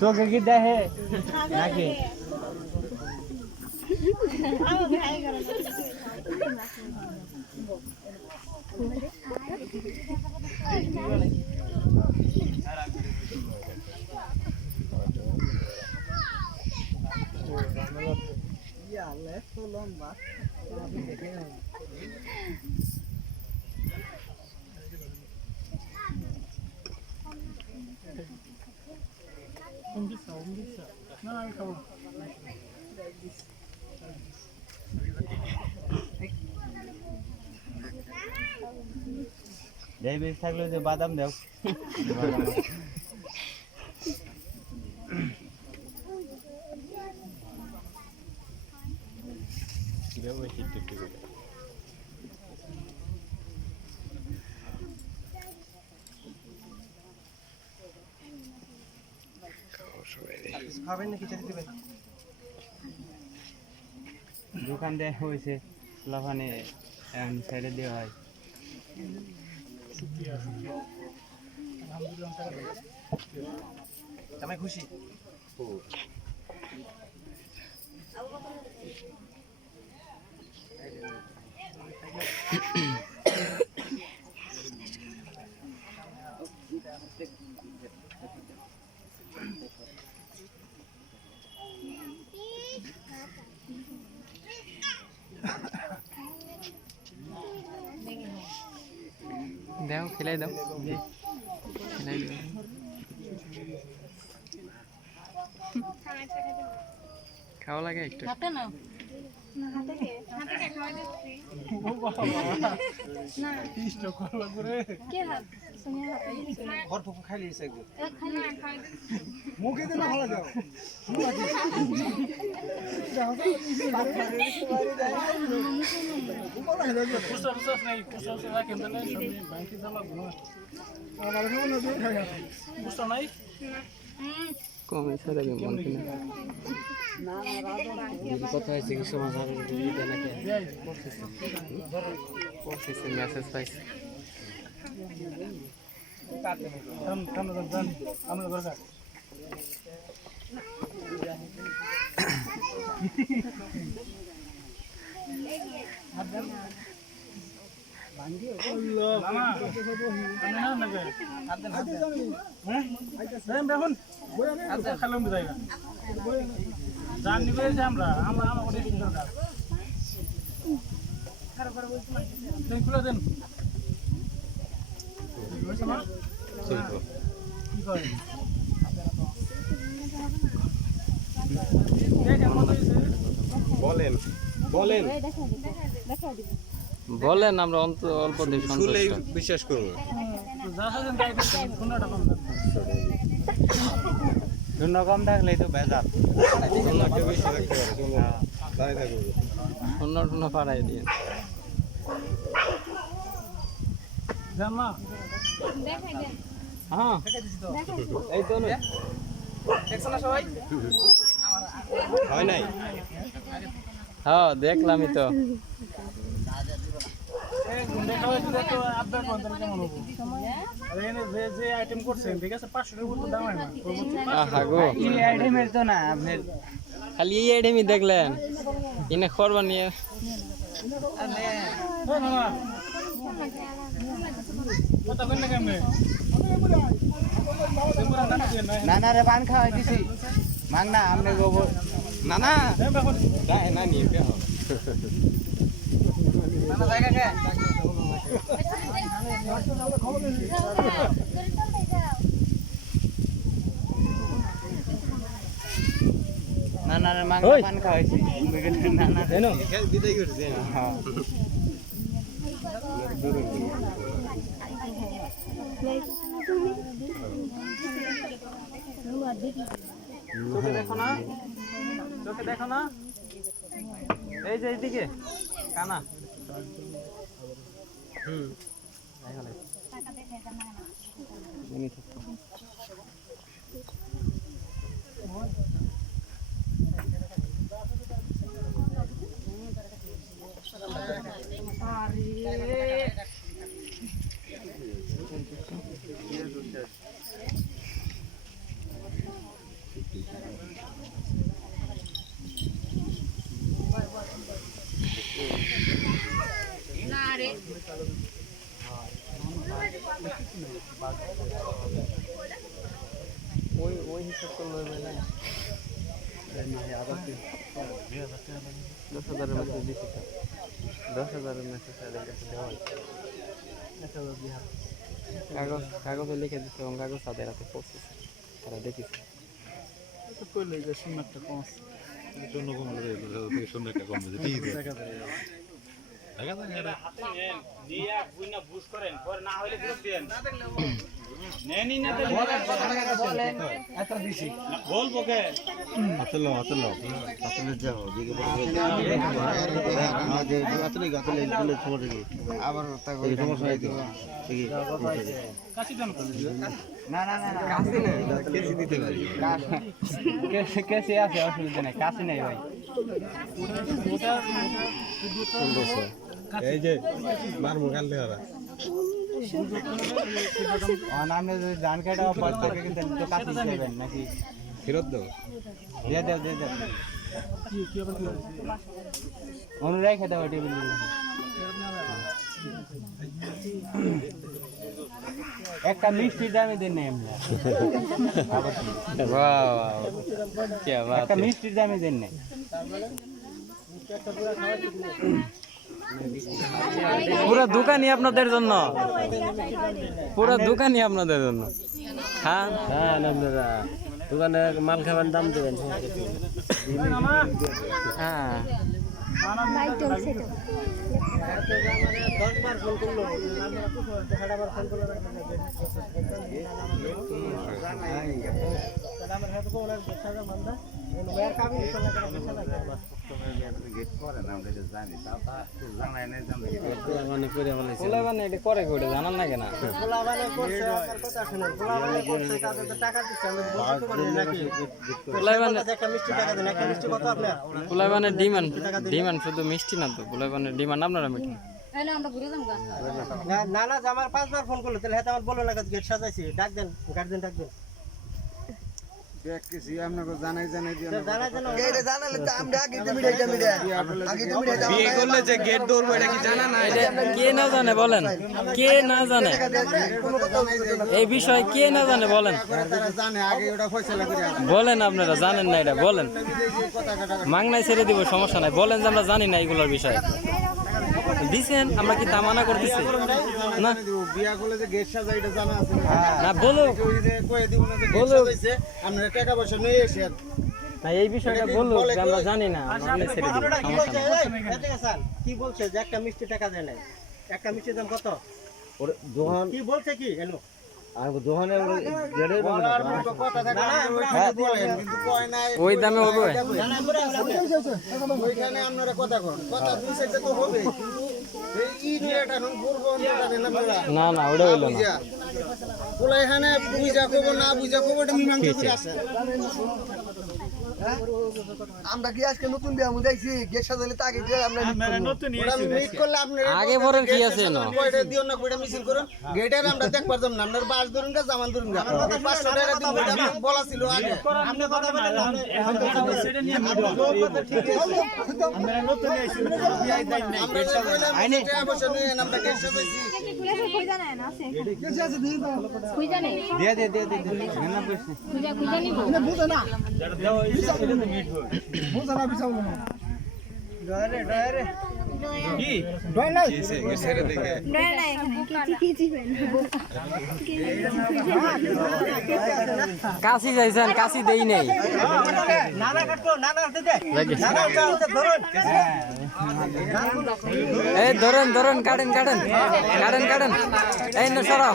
চোখে কি দেখে নাকি বেশ থাকলে যে বাদাম দাও খাবেন নাকি চাকরি দেবেন দোকান দেওয়া হয়েছে লাফানে সাইডে দেওয়া হয় আমি খুশি দাও খেলাই দাও খেলাই দাও খাওয়া লাগে একটু হাতে নাও হাতে কে খাওয়া দিচ্ছি ও বাবা না ইষ্ট করলা করে কে হাত সোনিয়া হাতে ঘর থেকে খাই লিয়েছে একদম খাই না খাই মুখে দে না ভালো যাও পুষ্টা নাই পুষ্টা রাখেন তাহলে ব্যাংকে যাওয়া লাগবে আমার কেমন না দিয়ে খাই পুষ্টা নাই কমে সারা গেম মন কিনা না না রাজা কথা হইছে কি সমাধান দিতে নাকি পড়ছে মেসেজ পাইছে কাম জান আমরা ঘর কাট বাঙ্গি আল্লাহ মামা না না না হাতে হ্যাঁ দেন দেখুন আচ্ছা খালুম জায়গা জান নিবে যে আমরা ওটা দিন দরকার খারাপ করে বলছি দেন খুলে দেন বুঝছ না কি করে দেখেন মত হইছে বলেন দেখা দিবেন বলেন আমরা অল্প দিন শুনলেই বিশ্বাস করব শূন্য কম থাকলেই তো বেজাল শূন্য পাড়াই দিয়ে হ্যাঁ এই তো হয় নাই হ্যাঁ দেখলামই তো খালি এই আইটেমই দেখলেন এনে খরবা নিয়ে না না রে পান খাওয়াই দিছি মাং না আমনে গোবর না না না নিয়ে নানা জায়গা কে নানা রে মাংস পান খাওয়াইছি নানা দেনো বিদায় করছে হ্যাঁ চোখে দেখো না এই যে এইদিকে কানা ওই হিসাব করলে 10,000-এর মধ্যে দিছি, 10,000-এর মেসেজ দেওয়া কাগজে লিখে দিতে এবং কাগজ তাদের হাতে পৌঁছেছে, তারা দেখেছে। কেসে আছে, অসুবিধা নেই, কাছে নেই ভাই। এই যে মারমু কালকে ওরা নামে যদি ধান কাটা থাকে কিন্তু কাছে দেবেন নাকি ফেরত দেবো? দিয়ে দেব অনুরাই খেতে হবে টেবিল। একটা মিষ্টির দামে দেন নাই আমরা, একটা মিষ্টির দামে দেন নাই। পুরো দোকানই আপনাদের জন্য, পুরো দোকানই আপনাদের জন্য। হ্যাঁ হ্যাঁ, আপনারা দোকানে মাল খাবার দাম দেবেন। হ্যাঁ জানান না কেন? পোলাইবানের ডিমান্ড শুধু মিষ্টি না তো, পোলাইবানের ডিমান্ড আপনারা মিষ্টি না না, আমার 5বার ফোন করলো, তাহলে আমার বলো না গেট সাজাইছি, ডাক দেন, গার্জেন ডাক দেন। কে না জানে বলেন, কে না জানে এই বিষয়, কে না জানে বলেন, বলেন আপনারা জানেন না এটা বলেন, মাংনাই ছেড়ে দিব সমস্যা নাই, বলেন যে আমরা জানি না এইগুলোর বিষয়। দিছেন আমরা কি তামানা করতেছি না? বিয়া করলে যে গেট সাজাই এটা জানা আছে না, বলো কয়ে দিব না যে গেট সাজাইছে, আপনারা টাকা পয়সা নিয়ে এসেন না, এই বিষয়টা বললো যে আমরা জানি না, আমরা ছেড়ে দিব সমস্যা নাই। কি বলছে যে একটা মিষ্টি টাকা দেয় নাই? একটা মিষ্টির দাম কত? কি বলছে কি এনো? ওই দামে হবে ওইখানে আপনারা কথা কন, কথা দুই সাইডে তো হবে। না না, ওটা হইলো না। এখানে বুঝা কব না বুঝা কব, এটা মীমাংসা করে আসে। আমরা কি আজকে নতুন বিয়া মুদাইছি? গেট সাজাইলে তো আগে যে আমরা নতুন মিট করলে আপনারা আগে পরে কি আছে না? কয়টা দিও না, কয়টা মিছিল করুন, গেটের আমরা দেখ পারতাম না। আপনার বাস ধরুন গা, জামান ধরুন গা, 500 টাকা দিন এটা বলা ছিল আগে। আপনি কথা বলেন, সেটা নিয়ে ঠিক আছে, আমরা নতুন আইছি, বিয়াই দেই নাই, গেট সাজাইলে আইনে টাকা পয়সা নিয়ে আমরা গেট সাজাইছি। খুঁজা নাই না আছে, খুঁজা নেই, দিয়ে না কইছি খুঁজা নিব না বুঝা না, বুঝা না বিছাও না। ডরে কি ডয় নাই ছেড়ে দেখে ডয় নাই, কি দিবেন কাশি যাইছেন, কাশি দেই নাই। নানা কাটতো, নানা দে দে, নানা উঠে ধরুন। এই ধরেন কাটেন এই না সরাও।